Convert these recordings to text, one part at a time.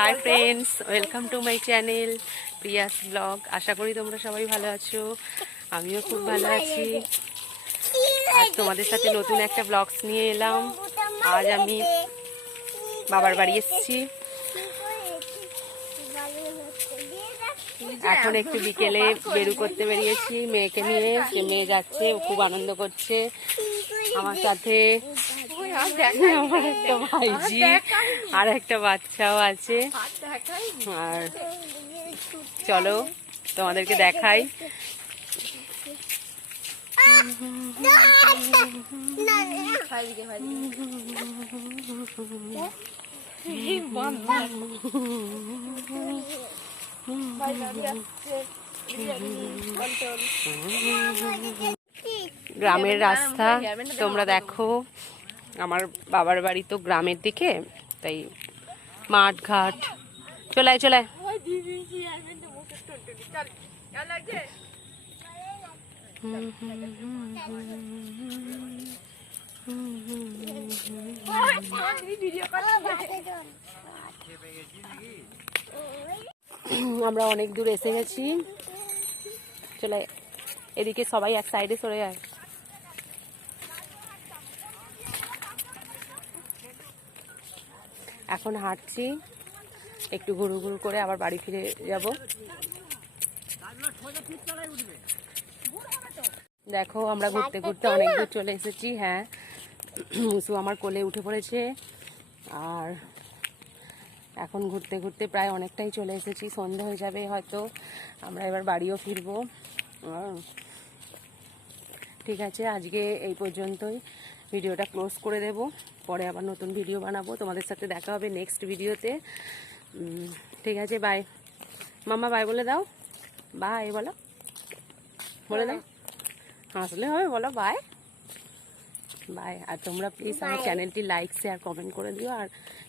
High friends, welcome to my channel Priya's blog. আশা করি তোমরা সবাই ভালো আছো, আমিও খুব ভালো আছি। আজ তোমাদের সাথে নতুন একটা ব্লগস নিয়ে এলাম। আজ আমি বাবার বাড়ি এসেছি। এখন একটু বিকেলে বেরু করতে বেরিয়েছি মেয়েকে নিয়ে। মেয়ে যাচ্ছে, ও খুব আনন্দ করছে আমার সাথে। আমার একটা ভাইজি আর একটা বাচ্চাও আছে। আর চলো তোমাদেরকে দেখাই। গ্রামের রাস্তা তোমরা দেখো। আমার বাবার বাড়ি তো গ্রামের দিকে, তাই মাঠ ঘাট। চলে চলে আমরা অনেক দূর এসে গেছি। চলে এদিকে সবাই এক সাইডে সরে যায়। এখন হাঁটছি, একটু ঘুরু ঘুরু করে আবার বাড়ি ফিরে যাব। দেখো আমরা ঘুরতে ঘুরতে অনেক দূর চলে এসেছি। হ্যাঁ, মুসু আমার কোলে উঠে পড়েছে। আর এখন ঘুরতে ঘুরতে প্রায় অনেকটাই চলে এসেছি, সন্ধ্যা হয়ে যাবে হয়তো। আমরা এবার বাড়িও ফিরবো। ঠিক আছে, আজকে এই পর্যন্তই, ভিডিওটা ক্লোজ করে দেব। পরে আবার নতুন ভিডিও বানাবো, তোমাদের সাথে দেখা হবে নেক্সট ভিডিওতে। ঠিক আছে, বাই। মামা বাই বলে দাও। বাই বলো, বলে দাও। হাসলে হবে, বলো বাই বাই। আর তোমরা প্লিজ আমার চ্যানেলটি লাইক শেয়ার কমেন্ট করে দিও, আর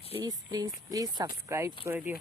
প্লিজ প্লিজ প্লিজ সাবস্ক্রাইব করে দিও।